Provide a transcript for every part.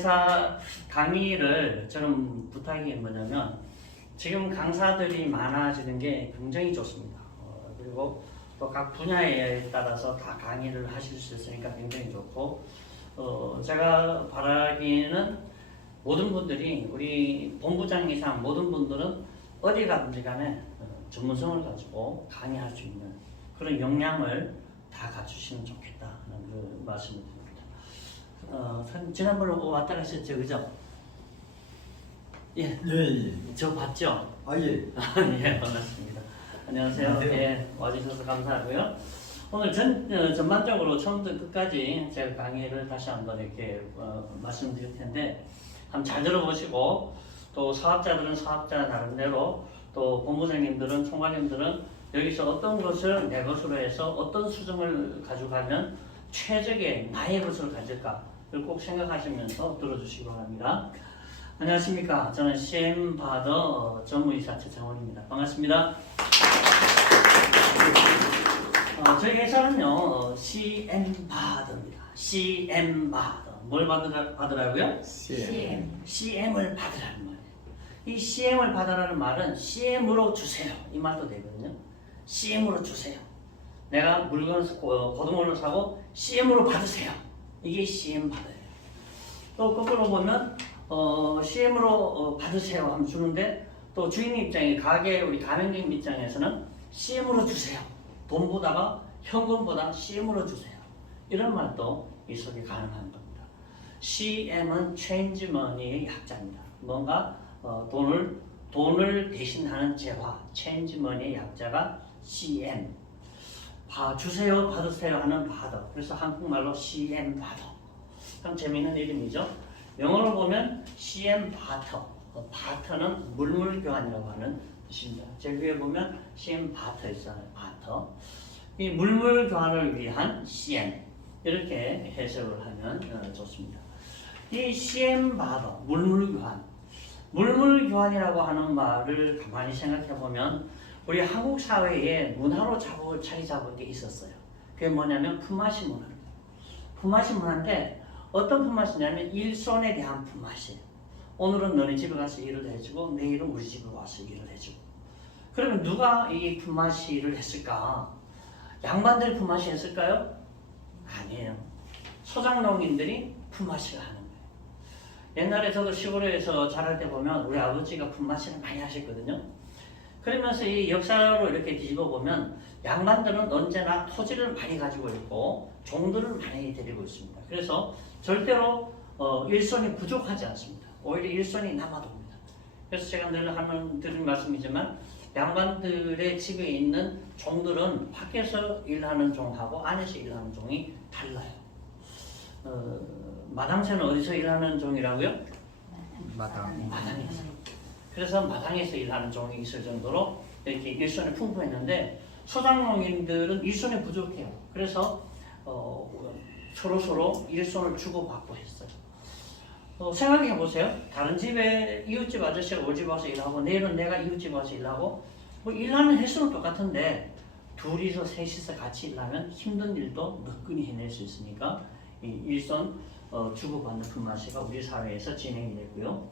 회사 강의를 저는 부탁이 뭐냐면 지금 강사들이 많아지는 게 굉장히 좋습니다. 그리고 또 각 분야에 따라서 다 강의를 하실 수 있으니까 굉장히 좋고 제가 바라기에는 모든 분들이 우리 본부장 이상 모든 분들은 어디 가든지 간에 전문성을 가지고 강의할 수 있는 그런 역량을 다 갖추시면 좋겠다는 그 말씀을 드립니다. 지난번에 왔다 가셨죠, 그죠? 예. 예. 저 봤죠? 아 예. 예, 반갑습니다. 안녕하세요. 안녕하세요. 예, 와주셔서 감사하고요. 오늘 전반적으로 처음부터 끝까지 제가 강의를 다시 한번 이렇게 말씀드릴 텐데 한번 잘 들어보시고 또 사업자들은 사업자 나름대로 또 본부장님들은 총괄님들은 여기서 어떤 것을 내 것으로 해서 어떤 수정을 가져가면 최적의 나의 것을 가질까 를 꼭 생각하시면서 들어주시기 바랍니다. 안녕하십니까. 저는 CM바더 전무이사 최창원입니다. 반갑습니다. 저희 회사는요, CM바더입니다. CM바더. 뭘 받으라고요? CM을 받으라는 말이에요. 이 CM을 받으라는 말은 CM으로 주세요. 이 말도 되거든요. CM으로 주세요. 내가 물건, 고등어를 사고 CM으로 받으세요. 이게 CM 받아요. 또 거꾸로 보면 CM으로 받으세요 하면 주는데 또 주인 입장에 가게 우리 가맹점 입장에서는 CM으로 주세요. 돈보다가 현금보다 CM으로 주세요. 이런 말도 이 속에 가능한 겁니다. CM은 Change Money의 약자입니다. 뭔가 돈을 대신하는 재화, Change Money의 약자가 CM. 주세요, 받으세요 하는 받아. 그래서 한국말로 CM 받아. 참 재미있는 이름이죠. 영어로 보면 CM 바터. 바터는 물물교환이라고 하는 뜻입니다. 제 위에 보면 CM 바터 있잖아요. 바터. 이 물물교환을 위한 CM. 이렇게 해석을 하면 좋습니다. 이 CM 바터, 물물교환. 물물교환이라고 하는 말을 가만히 생각해 보면 우리 한국 사회에 문화로 자리 잡은 게 있었어요. 그게 뭐냐면 품앗이 문화입니다. 품앗이 문화인데 어떤 품앗이냐면 일손에 대한 품앗이에요. 오늘은 너네 집에 가서 일을 해주고 내일은 우리 집에 와서 일을 해주고. 그러면 누가 이 품앗이를 했을까? 양반들이 품앗이 했을까요? 아니에요. 소장농인들이 품앗이를 하는 거예요. 옛날에 저도 시골에서 자랄 때 보면 우리 아버지가 품앗이를 많이 하셨거든요. 그러면서 이 역사로 이렇게 뒤집어 보면 양반들은 언제나 토지를 많이 가지고 있고 종들을 많이 데리고 있습니다. 그래서 절대로 일손이 부족하지 않습니다. 오히려 일손이 남아돕니다. 그래서 제가 늘 드린 말씀이지만 양반들의 집에 있는 종들은 밖에서 일하는 종하고 안에서 일하는 종이 달라요. 마당새는 어디서 일하는 종이라고요? 마당에서. 그래서 마당에서 일하는 종이 있을 정도로 이렇게 일손이 풍부했는데 소장농인들은 일손이 부족해요. 그래서 서로 일손을 주고받고 했어요. 생각해 보세요. 다른 집에 이웃집 아저씨가 우리 집 와서 일하고 내일은 내가 이웃집 와서 일하고 뭐 일하는 횟수는 똑같은데 둘이서 셋이서 같이 일하면 힘든 일도 너끈히 해낼 수 있으니까 이 일손 주고받는 품앗이가 우리 사회에서 진행이 됐고요.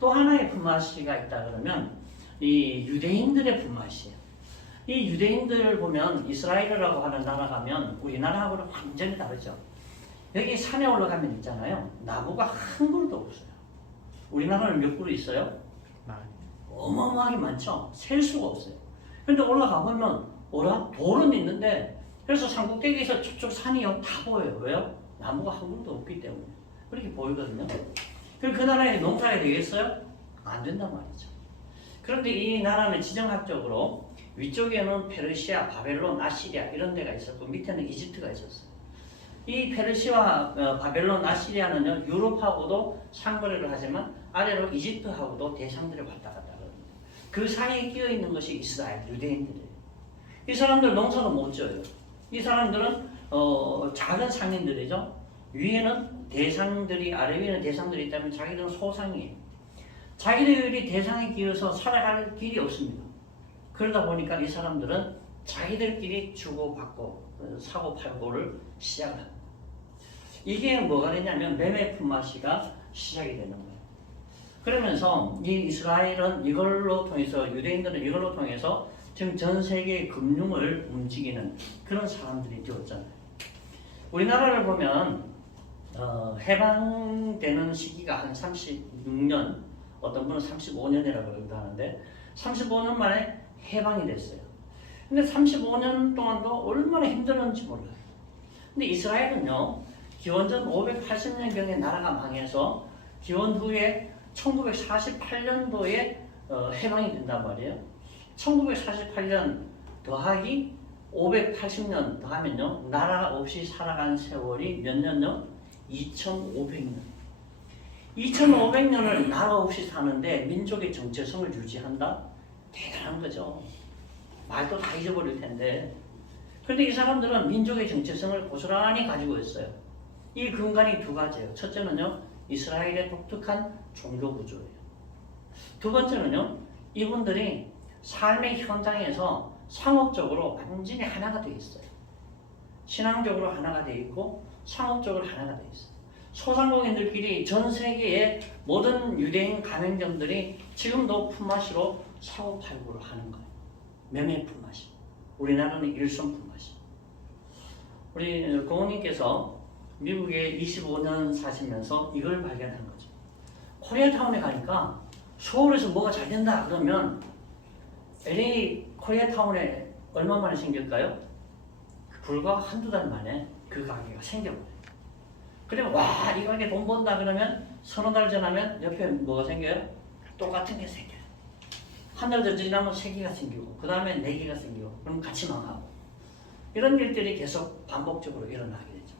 또 하나의 품앗이가 있다 그러면 이 유대인들의 품앗이에요. 이 유대인들 보면 이스라엘이라고 하는 나라 가면 우리나라하고는 완전히 다르죠. 여기 산에 올라가면 있잖아요. 나무가 한 그루도 없어요. 우리나라는 몇 그루 있어요? 어마어마하게 많죠. 셀 수가 없어요. 근데 올라가 보면 돌은 있는데 그래서 산꼭대기에서 저쪽 산이 다 보여요. 왜요? 나무가 한 그루도 없기 때문에 그렇게 보이거든요. 그럼 그 나라에 농사가 되겠어요? 안 된단 말이죠. 그런데 이 나라는 지정학적으로 위쪽에는 페르시아, 바벨론, 아시리아 이런 데가 있었고 밑에는 이집트가 있었어요. 이 페르시아, 바벨론, 아시리아는요 유럽하고도 상거래를 하지만 아래로 이집트하고도 대상들이 왔다 갔다 합니다. 그 사이에 끼어 있는 것이 이스라엘 유대인들이에요. 이 사람들 농사도 못 지어요. 이 사람들은 작은 상인들이죠. 위에는 대상들이 아래 위에는 대상들이 있다면 자기들은 소상이에요. 자기들이 대상에 끼어서 살아갈 길이 없습니다. 그러다 보니까 이 사람들은 자기들끼리 주고받고 사고팔고를 시작합니다. 이게 뭐가 되냐면 매매 품앗이가 시작이 되는 거예요. 그러면서 이 이스라엘은 이걸로 통해서 유대인들은 이걸로 통해서 지금 전 세계 금융을 움직이는 그런 사람들이 되었잖아요. 우리나라를 보면 해방되는 시기가 한 36년, 어떤 분은 35년이라고 하는데 35년 만에 해방이 됐어요. 근데 35년 동안도 얼마나 힘들었는지 몰라요. 근데 이스라엘은요, 기원전 580년경에 나라가 망해서 기원 후에 1948년도에 해방이 된단 말이에요. 1948년 더하기 580년 더하면요, 나라 없이 살아간 세월이 몇 년요? 2500년. 2500년을 나라 없이 사는데 민족의 정체성을 유지한다? 대단한 거죠. 말도 다 잊어버릴 텐데. 그런데 이 사람들은 민족의 정체성을 고스란히 가지고 있어요. 이 근간이 두 가지예요. 첫째는요, 이스라엘의 독특한 종교 구조예요. 두 번째는요, 이분들이 삶의 현장에서 상업적으로 완전히 하나가 되어 있어요. 신앙적으로 하나가 되어 있고 상업적으로 하나가 되어 있어요. 소상공인들끼리 전 세계의 모든 유대인 가맹점들이 지금도 품앗이로 사고팔고를 하는 거예요. 매매 품앗이. 우리나라는 일손 품앗이. 우리 고모님께서 미국에 25년 사시면서 이걸 발견한 거죠. 코리아타운에 가니까 서울에서 뭐가 잘 된다 그러면 LA 코리아타운에 얼마 만에 생길까요? 불과 한두 달 만에 그 가게가 생겨버려요. 그리고 와, 이 가게 돈 번다 그러면 서너 달 지나면 옆에 뭐가 생겨요? 똑같은 게 생겨요. 한 달 더 지나면 3개가 생기고 그 다음에 4개가 생기고 그럼 같이 망하고 이런 일들이 계속 반복적으로 일어나게 되죠.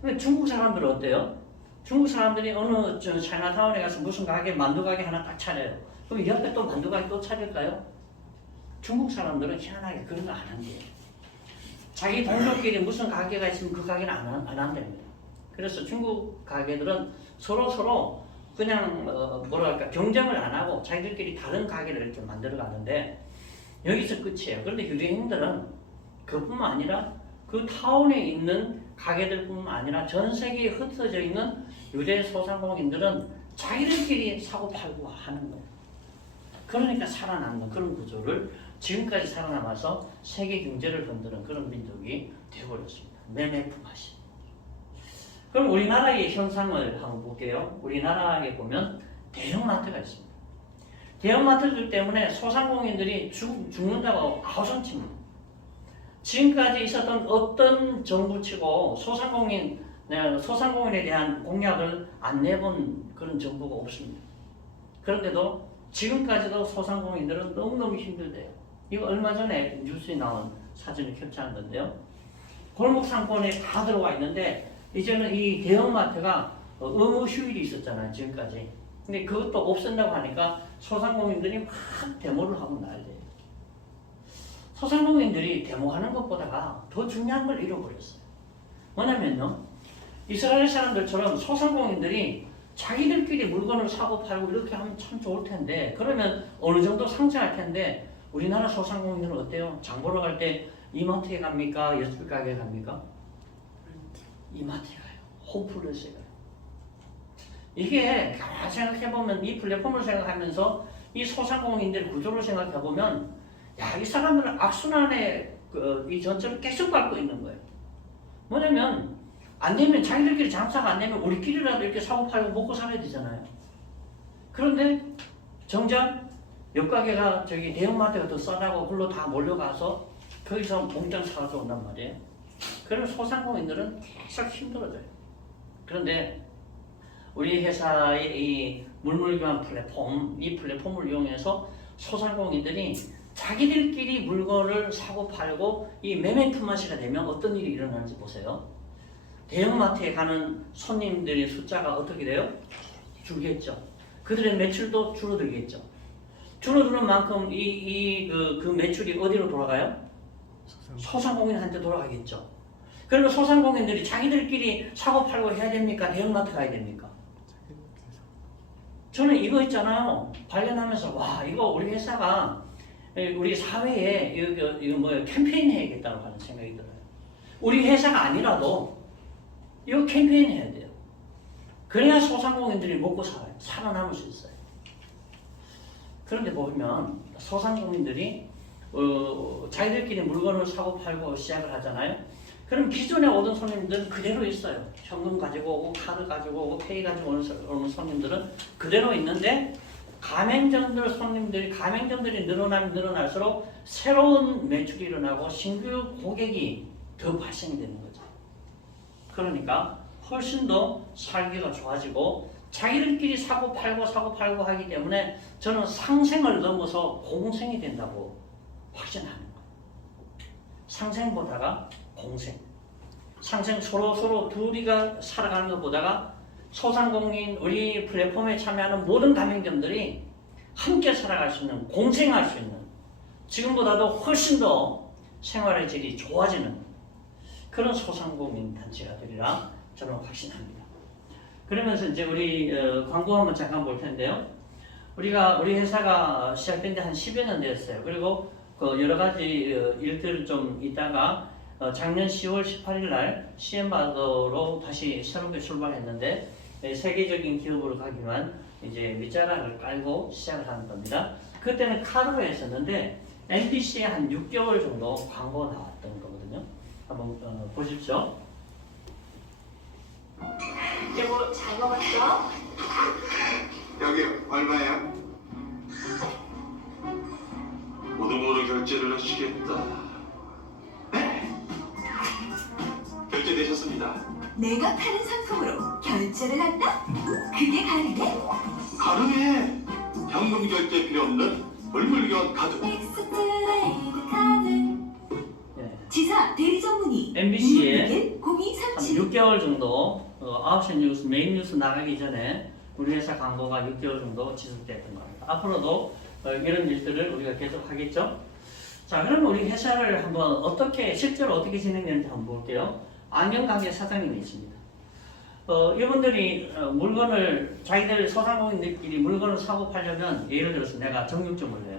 근데 중국 사람들은 어때요? 중국 사람들이 어느 차이나타운에 가서 무슨 가게, 만두 가게 하나 딱 차려요. 그럼 옆에 또 만두 가게 또 차릴까요? 중국 사람들은 희한하게 그런 거 안 한대요. 자기 동료끼리 무슨 가게가 있으면 그 가게는 안 한답니다. 그래서 중국 가게들은 서로 그냥 뭐랄까 경쟁을 안 하고 자기들끼리 다른 가게를 이렇게 만들어 가는데 여기서 끝이에요. 그런데 유대인들은 그뿐만 아니라 그 타운에 있는 가게들뿐만 아니라 전 세계에 흩어져 있는 유대 소상공인들은 자기들끼리 사고 팔고 하는 거예요. 그러니까 살아남는 그런 구조를 지금까지 살아남아서 세계 경제를 흔드는 그런 민족이 되어버렸습니다. 매매 품앗이. 그럼 우리나라의 현상을 한번 볼게요. 우리나라에 보면 대형마트가 있습니다. 대형마트들 때문에 소상공인들이 죽는 자가 아우성칩니다. 지금까지 있었던 어떤 정부치고 소상공인에 대한 공약을 안 내본 그런 정부가 없습니다. 그런데도 지금까지도 소상공인들은 너무너무 힘들대요. 이거 얼마 전에 뉴스에 나온 사진을 캡처한 건데요. 골목 상권에 다 들어와 있는데 이제는 이 대형마트가 의무 휴일이 있었잖아요, 지금까지. 근데 그것도 없앤다고 하니까 소상공인들이 막 데모를 하고 난리예요. 소상공인들이 데모하는 것보다가 더 중요한 걸 잃어버렸어요. 뭐냐면요, 이스라엘 사람들처럼 소상공인들이 자기들끼리 물건을 사고 팔고 이렇게 하면 참 좋을 텐데, 그러면 어느 정도 상승할 텐데, 우리나라 소상공인들은 어때요? 장 보러 갈 때 이마트에 갑니까? 예술 가게에 갑니까? 이마트에 가요. 홈플러스에 가요. 이게 가만히 생각해보면 이 플랫폼을 생각하면서 이 소상공인들 구조를 생각해보면 야, 이 사람들은 악순환의 이 전철을 계속 밟고 있는 거예요. 뭐냐면 안 되면 자기들끼리 장사가 안 되면 우리끼리라도 이렇게 사고 팔고 먹고 살아야 되잖아요. 그런데 정작 옆 가게가 저기 대형마트가 더 싸다고 글로 다 몰려가서 거기서 몽땅 사서 온단 말이에요. 그러면 소상공인들은 계속 힘들어져요. 그런데 우리 회사의 이 물물교환 플랫폼, 이 플랫폼을 이용해서 소상공인들이 자기들끼리 물건을 사고 팔고 이 매매 품앗이가 되면 어떤 일이 일어나는지 보세요. 대형마트에 가는 손님들의 숫자가 어떻게 돼요? 줄겠죠. 그들의 매출도 줄어들겠죠. 줄어드는 만큼 그 매출이 어디로 돌아가요? 소상공인한테 돌아가겠죠. 그러면 소상공인들이 자기들끼리 사고 팔고 해야 됩니까? 대형마트 가야 됩니까? 저는 이거 있잖아요. 발견하면서 와, 이거 우리 회사가 우리 사회에 이거 뭐 캠페인 해야겠다고 하는 생각이 들어요. 우리 회사가 아니라도 이거 캠페인 해야 돼요. 그래야 소상공인들이 먹고 살아요. 살아남을 수 있어요. 그런데 보면 소상공인들이 자기들끼리 물건을 사고 팔고 시작을 하잖아요. 그럼 기존에 오던 손님들은 그대로 있어요. 현금 가지고 오고 카드 가지고 오고 페이 가지고 오는 손님들은 그대로 있는데 가맹점들이 늘어나면 늘어날수록 새로운 매출이 일어나고 신규 고객이 더 발생되는 거죠. 그러니까 훨씬 더 살기가 좋아지고 자기들끼리 사고 팔고 하기 때문에 저는 상생을 넘어서 공생이 된다고 확신하는 거예요. 상생보다가 공생. 상생 서로 둘이가 살아가는 것보다가 소상공인 우리 플랫폼에 참여하는 모든 가맹점들이 함께 살아갈 수 있는, 공생할 수 있는, 지금보다도 훨씬 더 생활의 질이 좋아지는 그런 소상공인 단체가 되리라 저는 확신합니다. 그러면서 이제 우리 광고 한번 잠깐 볼 텐데요. 우리 회사가 시작된 지 한 10여 년 됐어요. 그리고 그 여러 가지 일들을 좀 있다가 작년 10월 18일 날 CM바더로 다시 새롭게 출발했는데 세계적인 기업으로 가기 위한 이제 밑자락을 깔고 시작을 하는 겁니다. 그때는 카드로 했었는데 MBC에 한 6개월 정도 광고가 나왔던 거거든요. 한번 보십시오. 여보, 잘 먹었어? 여기 얼마야? 모두 결제를 하시겠다. 네. 결제되셨습니다. 내가 파는 상품으로 결제를 한다? 그게 가능해? 가능해. 현금 결제 필요 없는 물물교환 카드. 엑스트레이드 카드. 지사 대리점 문의. MBC에 0237. 6개월 정도 9시 뉴스, 메인 뉴스 나가기 전에 우리 회사 광고가 6개월 정도 지속됐던 겁니다. 앞으로도 이런 일들을 우리가 계속 하겠죠. 자, 그럼 우리 회사를 한번 실제로 어떻게 진행되는지 한번 볼게요. 안경가게 사장님이 있습니다. 이분들이 물건을 자기들 소상공인들끼리 물건을 사고 팔려면 예를 들어서 내가 정육점을 해요.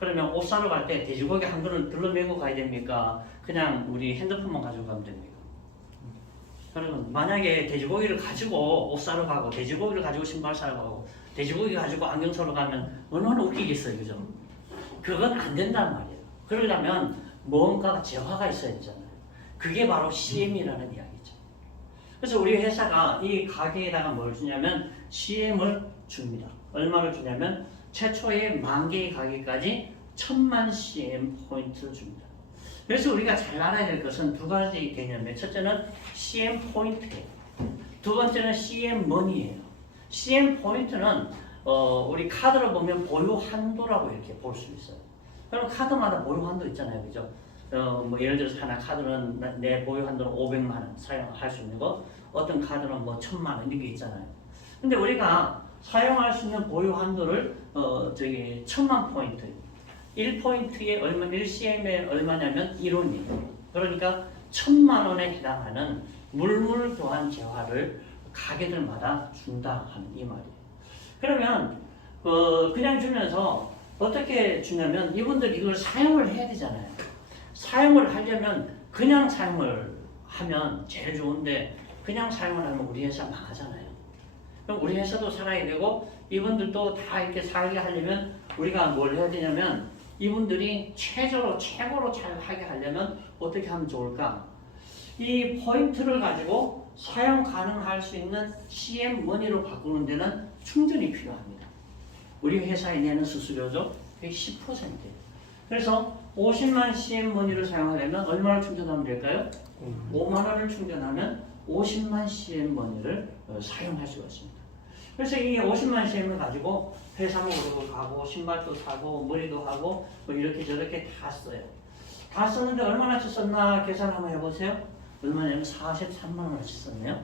그러면 옷 사러 갈 때 돼지고기 한 근을 둘러매고 가야 됩니까? 그냥 우리 핸드폰만 가지고 가면 됩니까? 그러면 만약에 돼지고기를 가지고 옷 사러 가고 돼지고기를 가지고 신발 사러 가고 돼지고기 가지고 안경 사러 가면 얼마나 웃기겠어요, 그죠? 그건 안 된단 말이에요. 그러려면 뭔가 재화가 있어야 되잖아요. 그게 바로 CM이라는 이야기죠. 그래서 우리 회사가 이 가게에다가 뭘 주냐면 CM을 줍니다. 얼마를 주냐면 최초의 10,000개의 가게까지 1000만 CM 포인트를 줍니다. 그래서 우리가 잘 알아야 될 것은 두 가지 개념이에요. 첫째는 CM 포인트예요. 두 번째는 CM 머니예요. CM 포인트는 우리 카드로 보면 보유 한도라고 이렇게 볼 수 있어요. 그럼 카드마다 보유 한도 있잖아요, 그죠? 뭐 예를 들어서 하나 카드는 내 보유 한도는 500만 원 사용할 수 있는 거, 어떤 카드는 뭐 1000만 원 이런 게 있잖아요. 근데 우리가 사용할 수 있는 보유 한도를 1000만 포인트, 1포인트에 얼마, 1CM에 얼마냐면 1원이에요. 그러니까 1000만 원에 해당하는 물물 교환 재화를 가게들마다 준다 하는 이 말이에요. 그러면 그냥 주면서 어떻게 주냐면 이분들 이걸 사용을 해야 되잖아요. 사용을 하려면 그냥 사용을 하면 제일 좋은데 그냥 사용을 하면 우리 회사 망하잖아요. 그럼 우리 회사도 살아야 되고 이분들도 다 이렇게 살게 하려면 우리가 뭘 해야 되냐면 이분들이 최고로 잘 하게 하려면 어떻게 하면 좋을까? 이 포인트를 가지고 사용 가능할 수 있는 CM 머니로 바꾸는 데는 충전이 필요합니다. 우리 회사에 내는 수수료죠. 그게 10%예요. 그래서 50만 CM 머니를 사용하려면 얼마를 충전하면 될까요? 5만 원을 충전하면 50만 CM 머니를 사용할 수가 있습니다. 그래서 이 50만 CM을 가지고 회사 먹으러 가고 신발도 사고 머리도 하고 뭐 이렇게 저렇게 다 써요. 다 썼는데 얼마나 썼나 계산 한번 해보세요. 얼마냐면 43만 원어치 썼네요.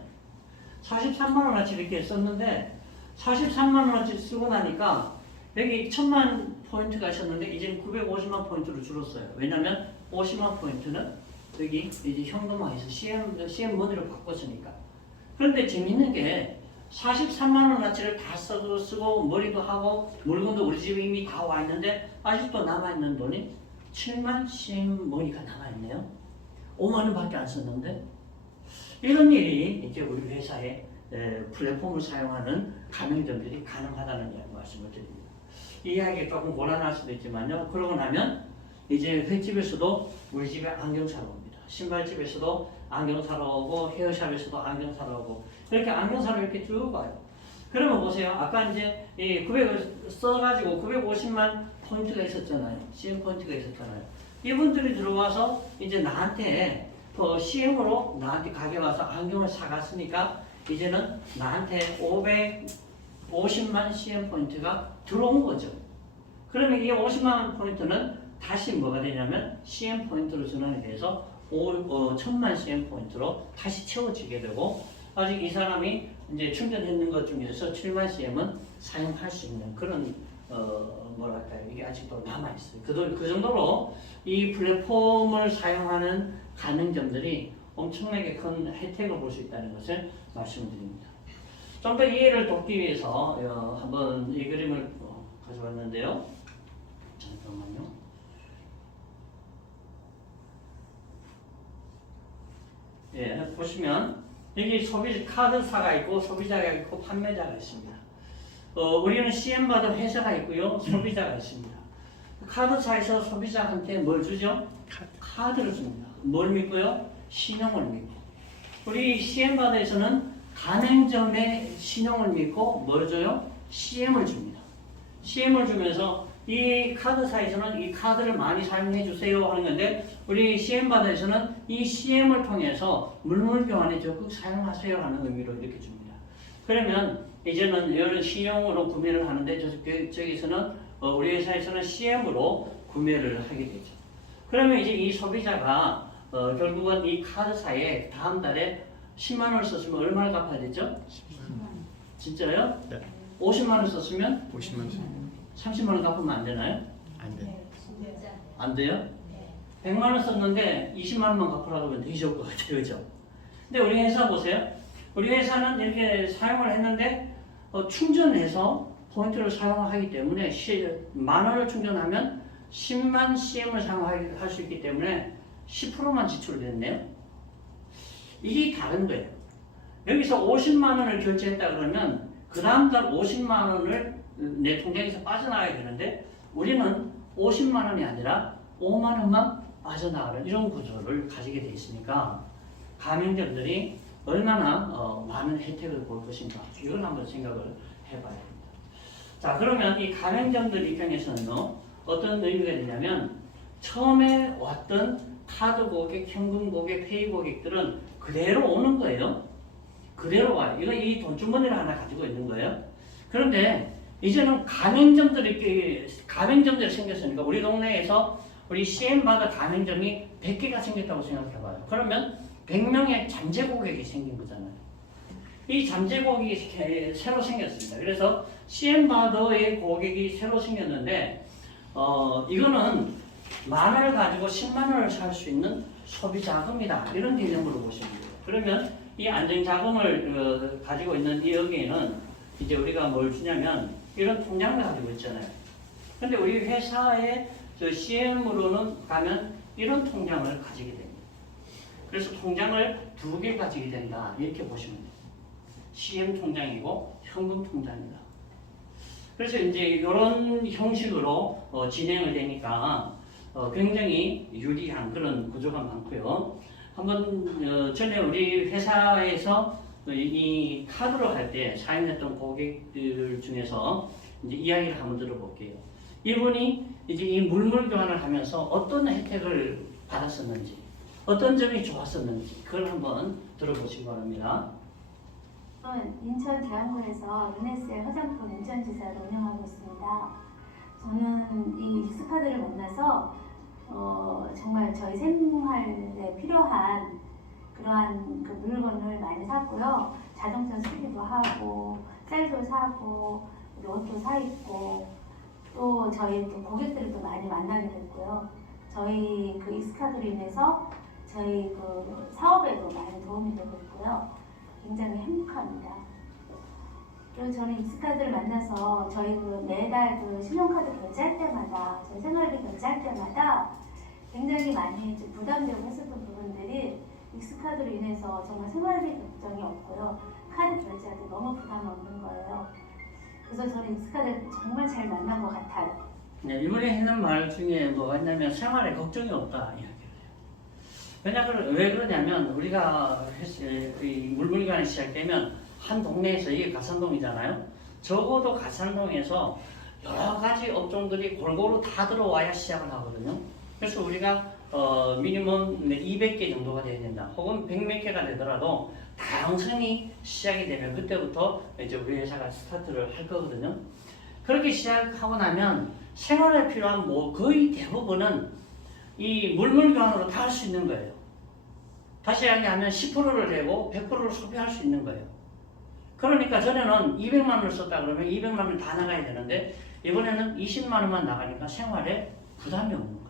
43만 원어치 이렇게 썼는데 43만 원어치 쓰고 나니까 여기 1000만 포인트가 있었는데 이제 950만 포인트로 줄었어요. 왜냐면 50만 포인트는 여기 이제 현금화해서 CM 머니로 바꿨으니까. 그런데 재밌는 게 43만 원어치를 다 쓰고 머리도 하고 물건도 우리 집에 이미 다 와 있는데 아직도 남아있는 돈이 7만 CM 머니가 남아있네요. 5만 원밖에 안 썼는데 이런 일이 이제 우리 회사에 플랫폼을 사용하는 가맹점들이 가능하다는 말씀을 드립니다. 이 이야기가 조금 곤란할 수도 있지만요. 그러고 나면 이제 횟집에서도 우리 집에 안경 사러 옵니다. 신발집에서도 안경 사러 오고 헤어샵에서도 안경 사러 오고 이렇게 안경 사러 이렇게 쭉 와요. 그러면 보세요. 아까 이제 이 900을 써가지고 950만 포인트가 있었잖아요. CM 포인트가 있었잖아요. 이분들이 들어와서 이제 나한테 CM으로 나한테 가게 와서 안경을 사갔으니까 이제는 나한테 550만 CM 포인트가 들어온 거죠. 그러면 이 50만 포인트는 다시 뭐가 되냐면 CM 포인트로 전환이 돼서 1000만 CM 포인트로 다시 채워지게 되고 아직 이 사람이 이제 충전했는 것 중에서 7만 CM은 사용할 수 있는 그런 뭐랄까요 이게 아직도 남아 있어요. 그 정도로 이 플랫폼을 사용하는 가맹점들이 엄청나게 큰 혜택을 볼 수 있다는 것을 말씀드립니다. 좀 더 이해를 돕기 위해서 한번 이 그림을 가져왔는데요. 잠깐만요. 예, 보시면 여기 카드사가 있고 소비자가 있고 판매자가 있습니다. 우리는 CM 받은 회사가 있고요, 소비자가 있습니다. 카드사에서 소비자한테 뭘 주죠? 카드를 줍니다. 뭘 믿고요? 신용을 믿고. 우리 CM 바다에서는 가맹점의 신용을 믿고 뭘 줘요? CM을 줍니다. CM을 주면서 이 카드사에서는 이 카드를 많이 사용해 주세요 하는 건데 우리 CM 바다에서는 이 CM을 통해서 물물 교환에 적극 사용하세요 하는 의미로 이렇게 줍니다. 그러면 이제는 이런 신용으로 구매를 하는데 저기서는 우리 회사에서는 CM으로 구매를 하게 되죠. 그러면 이제 이 소비자가 결국은 이 카드사에 다음 달에 10만 원을 썼으면 얼마를 갚아야 되죠? 10만 원. 진짜요? 네. 50만 원 썼으면 50만 원. 30만 원 갚으면 안 되나요? 안 돼. 안 돼요? 100만 원 썼는데 20만 원만 갚으라고 하면 되게 좋을 것 같아요. 그죠? 근데 우리 회사 보세요. 우리 회사는 이렇게 사용을 했는데 충전해서 포인트를 사용하기 때문에 만 원을 충전하면 10만 CM을 사용할 수 있기 때문에 10%만 지출됐네요. 이게 다른 거예요. 여기서 50만 원을 결제했다 그러면 그 다음 달 50만 원을 내 통장에서 빠져나가야 되는데 우리는 50만 원이 아니라 5만 원만 빠져나가는 이런 구조를 가지게 돼 있으니까 가맹점들이 얼마나 많은 혜택을 볼 것인가 이걸 한번 생각을 해봐야 됩니다. 자, 그러면 이 가맹점들 입장에서는 어떤 의미가 되냐면 처음에 왔던 카드 고객, 현금 고객, 페이 고객들은 그대로 오는 거예요. 그대로 와요. 이거 이 돈주머니를 하나 가지고 있는 거예요. 그런데 이제는 가맹점들이 생겼으니까 우리 동네에서 우리 CM 바다 가맹점이 100개가 생겼다고 생각해봐요. 그러면 100명의 잠재 고객이 생긴 거잖아요. 이 잠재 고객이 새로 생겼습니다. 그래서 CM 바다의 고객이 새로 생겼는데 이거는 만 원을 가지고 10만 원을 살 수 있는 소비 자금이다. 이런 개념으로 보시면 돼요. 그러면 이 안정 자금을 가지고 있는 이 여기에는 이제 우리가 뭘 주냐면 이런 통장을 가지고 있잖아요. 근데 우리 회사의 CM으로는 가면 이런 통장을 가지게 됩니다. 그래서 통장을 2개 가지게 된다. 이렇게 보시면 돼요. CM 통장이고 현금 통장이다. 그래서 이제 이런 형식으로 진행을 되니까 굉장히 유리한 그런 구조가 많고요. 한번 전에 우리 회사에서 이 카드로 할 때 사용했던 고객들 중에서 이제 이야기를 한번 들어볼게요. 이분이 이제 이 물물 교환을 하면서 어떤 혜택을 받았었는지, 어떤 점이 좋았었는지 그걸 한번 들어보시기 바랍니다. 저는 인천 대학로에서 르네스의 화장품 인천지사를 운영하고 있습니다. 저는 이 익스카드를 만나서 정말 저희 생활에 필요한 그러한 그 물건을 많이 샀고요. 자동차 수리도 하고 쌀도 사고 옷도 사 입고 또 저희 또 고객들을 또 많이 만나게 됐고요. 저희 그 익스카드로 인해서 저희 그 사업에도 많이 도움이 되고 있고요. 굉장히 행복합니다. 그리고 저는 익스카드를 만나서 저희 그 매달 그 신용카드 결제할 때마다 저희 생활비 결제할 때마다 굉장히 많이 좀 부담되고 했었던 부분들이 익스카드로 인해서 정말 생활비 걱정이 없고요. 카드 결제할 때 너무 부담이 없는 거예요. 그래서 저는 익스카드를 정말 잘 만난 것 같아요. 네, 이번에 했는 말 중에 뭐가 있냐면 생활에 걱정이 없다 이야기를 해요. 왜 그러냐면 우리가 이 물물관이 시작되면 한 동네에서 이게 가산동이잖아요. 적어도 가산동에서 여러 가지 업종들이 골고루 다 들어와야 시작을 하거든요. 그래서 우리가 미니멈 200개 정도가 돼야 된다. 혹은 100몇 개가 되더라도 다양성이 시작이 되면 그때부터 이제 우리 회사가 스타트를 할 거거든요. 그렇게 시작하고 나면 생활에 필요한 뭐 거의 대부분은 이 물물교환으로 다 할 수 있는 거예요. 다시 이야기하면 10%를 내고 100%를 소비할 수 있는 거예요. 그러니까 전에는 200만 원을 썼다 그러면 200만 원을 다 나가야 되는데 이번에는 20만 원만 나가니까 생활에 부담이 없는 거죠.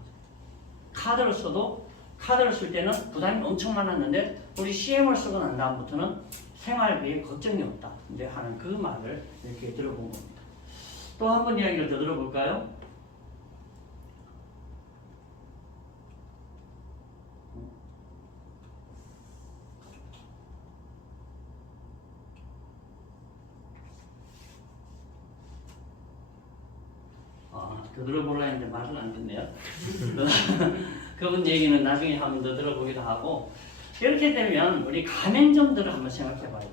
카드를 써도 카드를 쓸 때는 부담이 엄청 많았는데 우리 CM을 쓰고 난 다음부터는 생활비에 걱정이 없다. 이제 하는 그 말을 이렇게 들어본 겁니다. 또 한 번 이야기를 더 들어볼까요? 더 들어보려 했는데 말을 안 듣네요. 그분 얘기는 나중에 한번 더 들어보기도 하고 이렇게 되면 우리 가맹점들을 한번 생각해 봐야 돼요.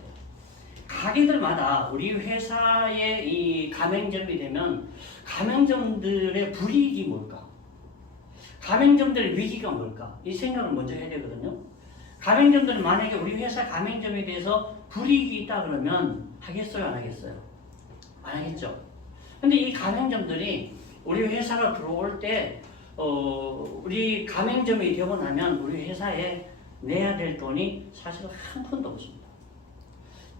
가게들마다 우리 회사의 이 가맹점이 되면 가맹점들의 불이익이 뭘까? 가맹점들의 위기가 뭘까? 이 생각을 먼저 해야 되거든요. 가맹점들은 만약에 우리 회사 가맹점에 대해서 불이익이 있다 그러면 하겠어요? 안 하겠어요? 안 하겠죠. 근데 이 가맹점들이 우리 회사로 들어올 때 우리 가맹점이 되고 나면 우리 회사에 내야 될 돈이 사실 한 푼도 없습니다.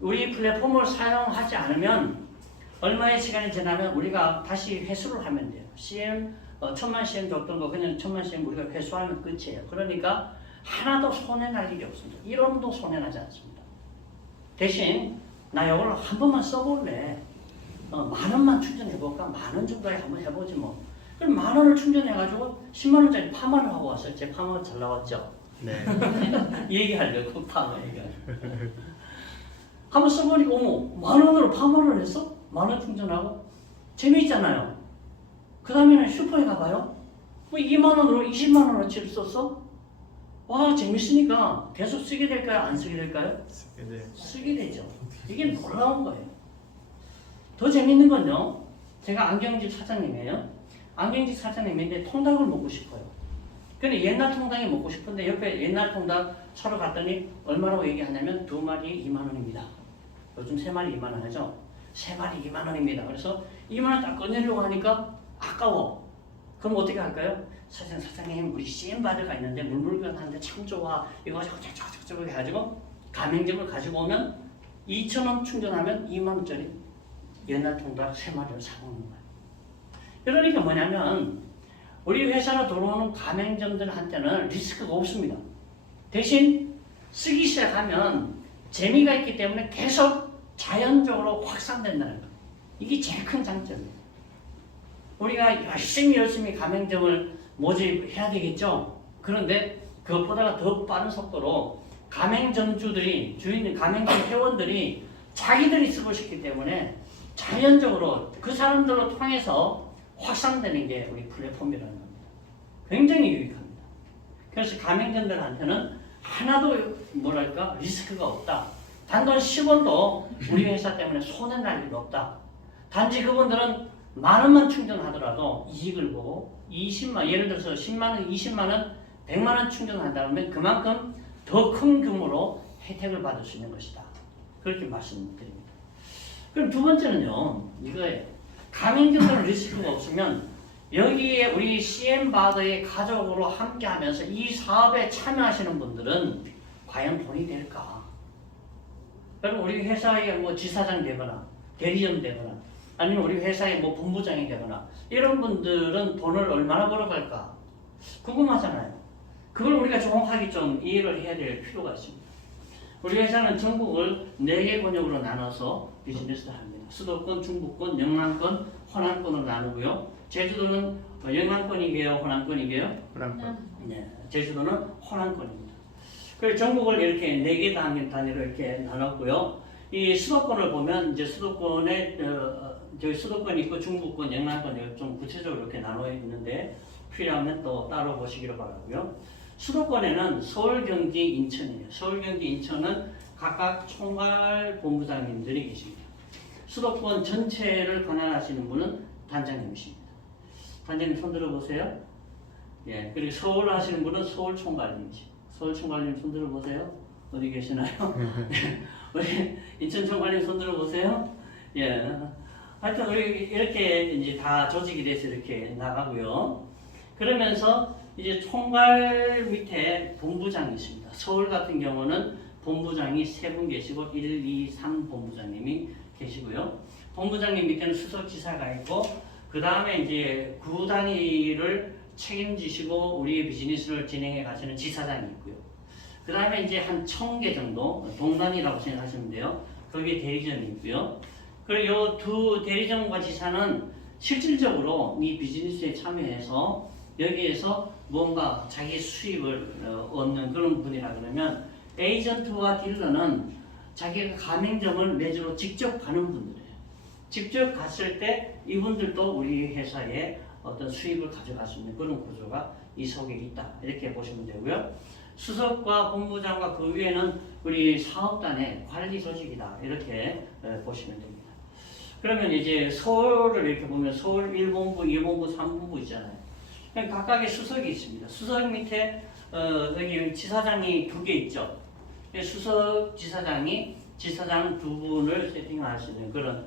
우리 플랫폼을 사용하지 않으면 얼마의 시간이 지나면 우리가 다시 회수를 하면 돼요. CM 1000만 CM 줬던 거 그냥 1000만 CM 우리가 회수하면 끝이에요. 그러니까 하나도 손해날 일이 없습니다. 1원도 손해나지 않습니다. 대신 나 이걸 한 번만 써볼래. 10,000원만 충전해볼까? 10,000원 정도에 한번 해보지 뭐. 그럼 10,000원을 충전해가지고 10만원짜리 파마를 하고 왔어요. 제 파마 잘 나왔죠? 네. 얘기하려고 파마 얘기하려고. 한번 써보니까 어머 10,000원으로 파마를 했어? 10,000원 충전하고? 재미있잖아요. 그 다음에는 슈퍼에 가봐요. 뭐 20,000원으로 200,000원어치를 썼어? 와 재밌으니까 계속 쓰게 될까요? 안 쓰게 될까요? 쓰게 되죠. 이게 놀라운 거예요. 더 재밌는 건요. 제가 안경집 사장님이에요. 안경집 사장님인데 통닭을 먹고 싶어요. 근데 옛날 통닭이 먹고 싶은데 옆에 옛날 통닭 사러 갔더니 얼마라고 얘기하냐면 2마리에 2만원입니다. 요즘 3마리 2만원 하죠? 3마리 2만원입니다. 그래서 2만원 딱 꺼내려고 하니까 아까워. 그럼 어떻게 할까요? 사장님 우리 CM바드가 있는데 물물교환 하는데 참 좋아. 이거 가지고 저저저저 해가지고 가맹점을 가지고 오면 2,000원 충전하면 2만원짜리 옛날 통닭 3마리를 사먹는 거예요. 그러니까 뭐냐면 우리 회사로 들어오는 가맹점들한테는 리스크가 없습니다. 대신 쓰기 시작하면 재미가 있기 때문에 계속 자연적으로 확산된다는 거예요. 이게 제일 큰 장점이에요. 우리가 열심히 가맹점을 모집해야 되겠죠. 그런데 그것보다 더 빠른 속도로 가맹점주들이 가맹점 회원들이 자기들이 쓰고 싶기 때문에 자연적으로 그 사람들을 통해서 확산되는 게 우리 플랫폼이라는 겁니다. 굉장히 유익합니다. 그래서 가맹점들한테는 하나도 뭐랄까 리스크가 없다. 단돈 10원도 우리 회사 때문에 손해날 일이 없다. 단지 그분들은 10,000원만 충전하더라도 이익을 보고 20만, 예를 들어서 10만원, 20만원, 100만원 충전한다면 그만큼 더 큰 규모로 혜택을 받을 수 있는 것이다. 그렇게 말씀드립니다. 그럼 두 번째는요, 이거예요. 가맹점들은 리스크가 없으면 여기에 우리 CM바드의 가족으로 함께 하면서 이 사업에 참여하시는 분들은 과연 돈이 될까? 여러분, 우리 회사에 뭐 지사장 되거나 대리점 되거나 아니면 우리 회사의 뭐 본부장이 되거나 이런 분들은 돈을 얼마나 벌어갈까? 궁금하잖아요. 그걸 우리가 정확하게 좀 이해를 해야 될 필요가 있습니다. 우리 회사는 전국을 4개 권역으로 나눠서 비즈니스를 합니다. 수도권, 중부권, 영남권, 호남권으로 나누고요. 제주도는 영남권이게요, 호남권이게요? 호남권. 네, 제주도는 호남권입니다. 그래서 전국을 이렇게 4개 단위로 이렇게 나눴고요. 이 수도권을 보면 이제 수도권에 저기 수도권 있고 중부권, 영남권 좀 구체적으로 이렇게 나눠 있는데 필요하면 또 따로 보시기를 바라고요. 수도권에는 서울, 경기, 인천이에요. 서울, 경기, 인천은 각각 총괄 본부장님들이 계십니다. 수도권 전체를 관할하시는 분은 단장님이십니다. 단장님 손 들어보세요. 예, 그리고 서울 하시는 분은 서울 총괄님이십니다. 서울 총괄님 손 들어보세요. 어디 계시나요? 우리 인천 총괄님 손 들어보세요. 예, 하여튼 우리 이렇게 이제 다 조직이 돼서 이렇게 나가고요. 그러면서 이제 총괄 밑에 본부장이 있습니다. 서울 같은 경우는 본부장이 3분 계시고 1, 2, 3 본부장님이 계시고요. 본부장님 밑에는 수석지사가 있고 그 다음에 이제 구 단위를 책임지시고 우리의 비즈니스를 진행해 가시는 지사장이 있고요. 그 다음에 이제 한 1000개 정도 동단이라고 생각하시면 돼요. 거기에 대리점이 있고요. 그리고 이 두 대리점과 지사는 실질적으로 이 비즈니스에 참여해서 여기에서 뭔가 자기 수입을 얻는 그런 분이라 그러면 에이전트와 딜러는 자기가 가맹점을 매주로 직접 가는 분들이에요. 직접 갔을 때 이분들도 우리 회사에 어떤 수입을 가져갈 수 있는 그런 구조가 이 속에 있다. 이렇게 보시면 되고요. 수석과 본부장과 그 위에는 우리 사업단의 관리 조직이다. 이렇게 보시면 됩니다. 그러면 이제 서울을 이렇게 보면 서울 1본부, 2본부, 3본부 있잖아요. 각각의 수석이 있습니다. 수석 밑에 여기 지사장이 2개 있죠. 수석 지사장이 지사장 2분을 세팅할 수 있는 그런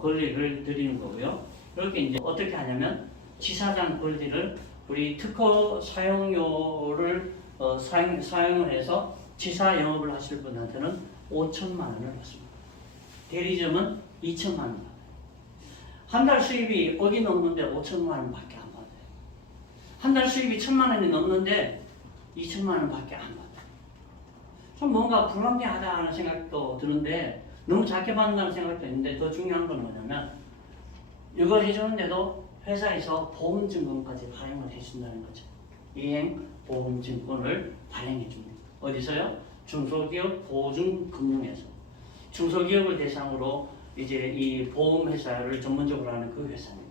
권리를 드리는 거고요. 이렇게 이제 어떻게 하냐면 지사장 권리를 우리 특허 사용료를 사용을 해서 지사 영업을 하실 분한테는 5천만 원을 받습니다. 대리점은 2천만 원 받아요. 한 달 수입이 어디 넘는데 5천만 원밖에 안 받아요. 한 달 수입이 1천만 원이 넘는데 2천만 원밖에 안 받아요. 좀 뭔가 불합리하다 하는 생각도 드는데 너무 작게 받는다는 생각도 있는데 더 중요한 건 뭐냐면 이걸 해주는데도 회사에서 보험증권까지 발행을 해준다는 거죠. 이행 보험증권을 발행해 줍니다. 어디서요? 중소기업 보증금융에서. 중소기업을 대상으로 이제 이 보험회사를 전문적으로 하는 그 회사입니다.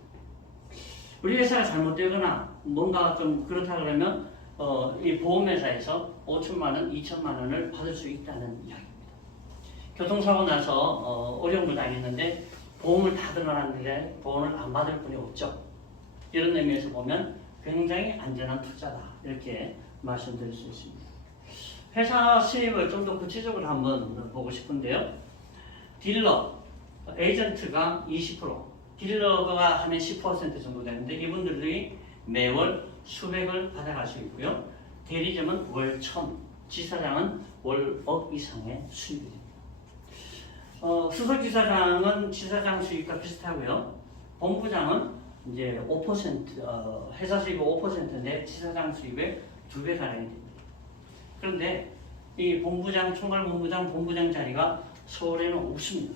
우리 회사가 잘못되거나 뭔가 좀 그렇다 그러면 이 보험회사에서 5천만 원, 2천만 원을 받을 수 있다는 이야기입니다. 교통사고 나서 어려움을 당했는데 보험을 다 들어놨는데 보험을 안 받을 분이 없죠. 이런 의미에서 보면 굉장히 안전한 투자다. 이렇게 말씀드릴 수 있습니다. 회사 수입을 좀 더 구체적으로 한번 보고 싶은데요. 딜러, 에이전트가 20%, 딜러가 하면 10% 정도 되는데 이분들이 매월 수백을 받아갈 수 있고요. 대리점은 월 1000, 지사장은 월 1억 이상의 수입이 됩니다. 수석지사장은 지사장 수입과 비슷하고요. 본부장은 이제 5%, 회사 수입의 5%인데 지사장 수입의 2배 가량이 됩니다. 그런데 이 본부장, 총괄본부장, 본부장 자리가 서울에는 없습니다.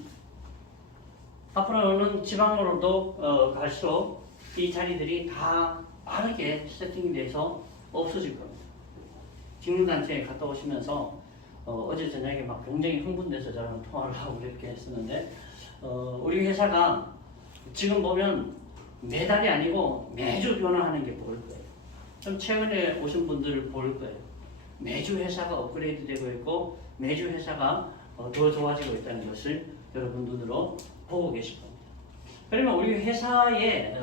앞으로는 지방으로도 갈수록 이 자리들이 다 빠르게 세팅돼서 없어질 겁니다. 직무단체에 갔다 오시면서 어제 저녁에 막 굉장히 흥분돼서 저랑 통화를 하고 이렇게 했었는데 우리 회사가 지금 보면 매달이 아니고 매주 변화하는 게 보일 거예요. 좀 최근에 오신 분들을 볼 거예요. 매주 회사가 업그레이드 되고 있고 매주 회사가 더 좋아지고 있다는 것을 여러분 눈으로 보고 계실 겁니다. 그러면 우리 회사의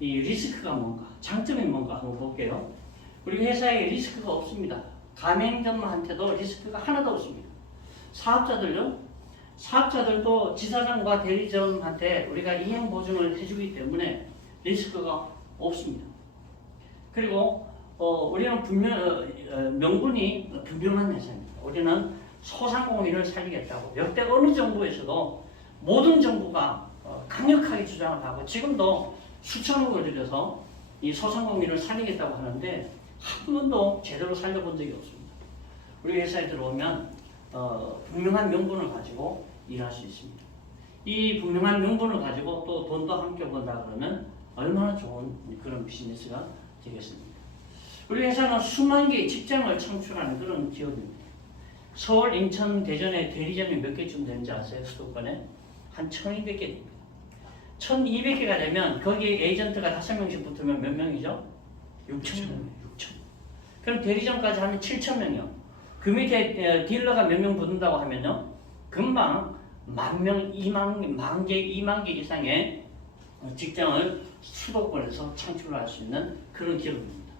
이 리스크가 뭔가, 장점이 뭔가 한번 볼게요. 우리 회사에 리스크가 없습니다. 가맹점한테도 리스크가 하나도 없습니다. 사업자들도 지사장과 대리점한테 우리가 이행 보증을 해주기 때문에 리스크가 없습니다. 그리고 우리는 명분이 분명한 회사입니다. 우리는 소상공인을 살리겠다고 역대 어느 정부에서도 모든 정부가 강력하게 주장을 하고 지금도 수천억을 들여서 이 소상공인을 살리겠다고 하는데 한 번도 제대로 살려본 적이 없습니다. 우리 회사에 들어오면 분명한 명분을 가지고 일할 수 있습니다. 이 분명한 명분을 가지고 또 돈도 함께 번다 그러면 얼마나 좋은 그런 비즈니스가 되겠습니까? 우리 회사는 수만 개의 직장을 창출하는 그런 기업입니다. 서울, 인천, 대전에 대리점이 몇 개쯤 되는지 아세요? 수도권에? 한 1200개 됩니다. 1200개가 되면 거기에 에이전트가 5명씩 붙으면 몇 명이죠? 6,000명. 6,000. 그럼 대리점까지 하면 7,000명이요. 그 밑에 딜러가 몇 명 붙는다고 하면요. 금방 10,000명, 2만 개 이상의 직장을 수도권에서 창출할 수 있는 그런 기업입니다.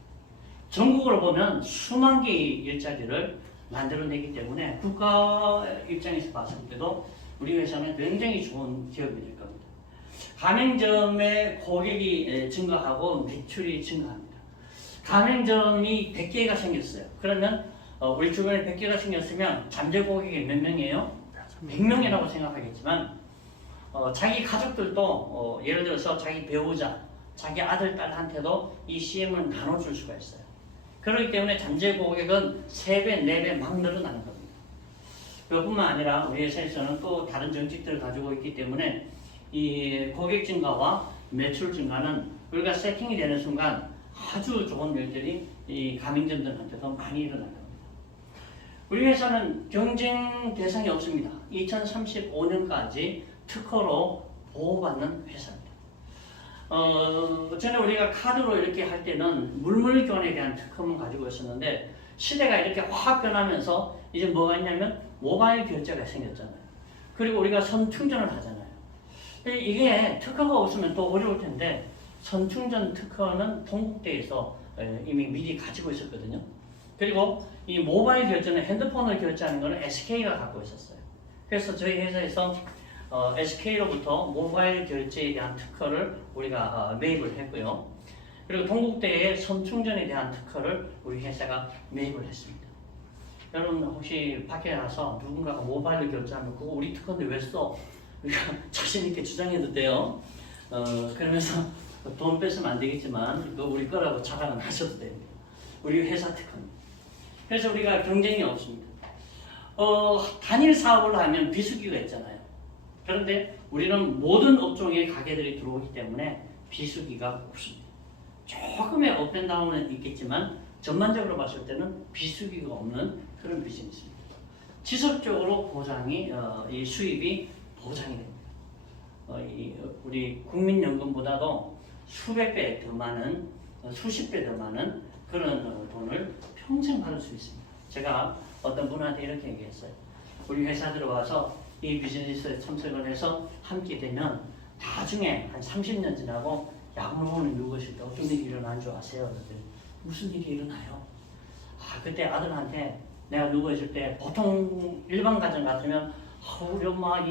전국으로 보면 수만 개의 일자리를 만들어내기 때문에 국가 입장에서 봤을 때도 우리 회사는 굉장히 좋은 기업이 될 겁니다. 가맹점의 고객이 증가하고 매출이 증가합니다. 가맹점이 100개가 생겼어요. 그러면 우리 주변에 100개가 생겼으면 잠재 고객이 몇 명이에요? 100명이라고 생각하겠지만 자기 가족들도 예를 들어서 자기 배우자, 자기 아들, 딸한테도 이 CM을 나눠줄 수가 있어요. 그렇기 때문에 잠재 고객은 3배, 4배 막 늘어나는 겁니다. 그뿐만 아니라 우리 회사에서는 또 다른 정책들을 가지고 있기 때문에 이 고객 증가와 매출 증가는 우리가 세팅이 되는 순간 아주 좋은 일들이 이 가맹점들한테도 많이 일어날 겁니다. 우리 회사는 경쟁 대상이 없습니다. 2035년까지 특허로 보호받는 회사입니다. 전에 우리가 카드로 이렇게 할 때는 물물교환에 대한 특허만 가지고 있었는데 시대가 이렇게 확 변하면서 이제 뭐가 있냐면 모바일 결제가 생겼잖아요. 그리고 우리가 선충전을 하잖아요. 이게 특허가 없으면 또 어려울 텐데 선충전 특허는 동국대에서 이미 미리 가지고 있었거든요. 그리고 이 모바일 결제는 핸드폰을 결제하는 것은 SK가 갖고 있었어요. 그래서 저희 회사에서 SK로부터 모바일 결제에 대한 특허를 우리가 매입을 했고요. 그리고 동국대의 선충전에 대한 특허를 우리 회사가 매입을 했습니다. 여러분 혹시 밖에 나서 누군가가 모바일로 결제하면 그거 우리 특허인데 왜 써? 우리가 자신 있게 주장해도 돼요. 그러면서 돈 뺏으면 안 되겠지만 그거 우리 거라고 자랑은 하셔도 됩니다. 우리 회사 특허입니다. 그래서 우리가 경쟁이 없습니다. 단일 사업을 하면 비수기가 있잖아요. 그런데 우리는 모든 업종의 가게들이 들어오기 때문에 비수기가 없습니다. 조금의 업앤다운은 있겠지만 전반적으로 봤을 때는 비수기가 없는 그런 비즈니스입니다. 지속적으로 보장이 이 수입이 보장이 됩니다. 우리 국민연금보다도 수백 배 더 많은 수십 배 더 많은 그런 돈을 평생 받을 수 있습니다. 제가 어떤 분한테 이렇게 얘기했어요. 우리 회사 들어와서 이 비즈니스에 참석을 해서 함께 되면 나중에 한 30년 지나고 약물원에 누우실 때 어떤 일이 일어난 줄 아세요? 그랬더니 무슨 일이 일어나요? 그때 아들한테 내가 누워있을 때 보통 일반 가정 같으면 우리 엄마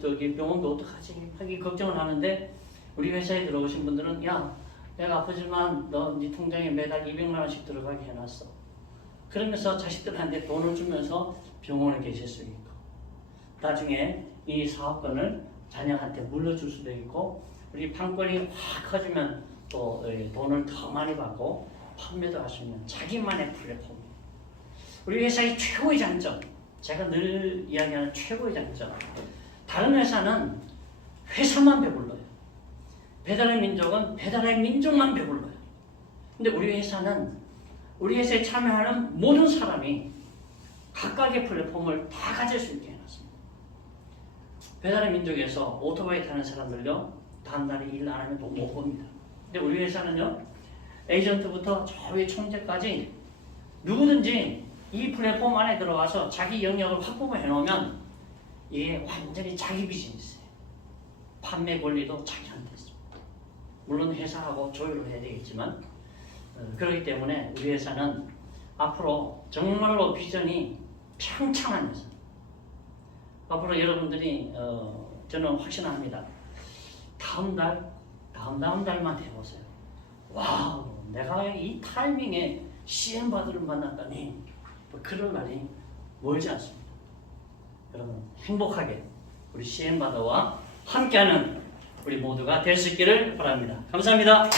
저기 병원도 어떡하지? 하기 걱정을 하는데 우리 회사에 들어오신 분들은 야 내가 아프지만 너 네 통장에 매달 200만 원씩 들어가게 해놨어. 그러면서 자식들한테 돈을 주면서 병원에 계실 수 있고 나중에 이 사업권을 자녀한테 물려줄 수도 있고 우리 판권이 확 커지면 또 돈을 더 많이 받고 판매도 할 수 있는 자기만의 플랫폼. 우리 회사의 최고의 장점, 제가 늘 이야기하는 최고의 장점. 다른 회사는 회사만 배불러요. 배달의 민족은 배달의 민족만 배불러요. 근데 우리 회사는 우리 회사에 참여하는 모든 사람이 각각의 플랫폼을 다 가질 수 있게 해놨습니다. 배달의 민족에서 오토바이 타는 사람들요 다음 날에 일 안 하면 또 못 봅니다. 근데 우리 회사는요 에이전트부터 저희 총재까지 누구든지 이 플랫폼 안에 들어와서 자기 영역을 확보해 놓으면 이게 완전히 자기 비즈니스예요. 판매 권리도 자기한테 있습니다. 물론 회사하고 조율을 해야 되겠지만 그렇기 때문에 우리 회사는 앞으로 정말로 비전이 평창한 회사. 앞으로 여러분들이 저는 확신합니다. 다음 달만 해보세요. 와우, 내가 이 타이밍에 CM바들을 만났다니 그런 날이 멀지 않습니다. 여러분 행복하게 우리 CM바더와 함께하는 우리 모두가 될 수 있기를 바랍니다. 감사합니다.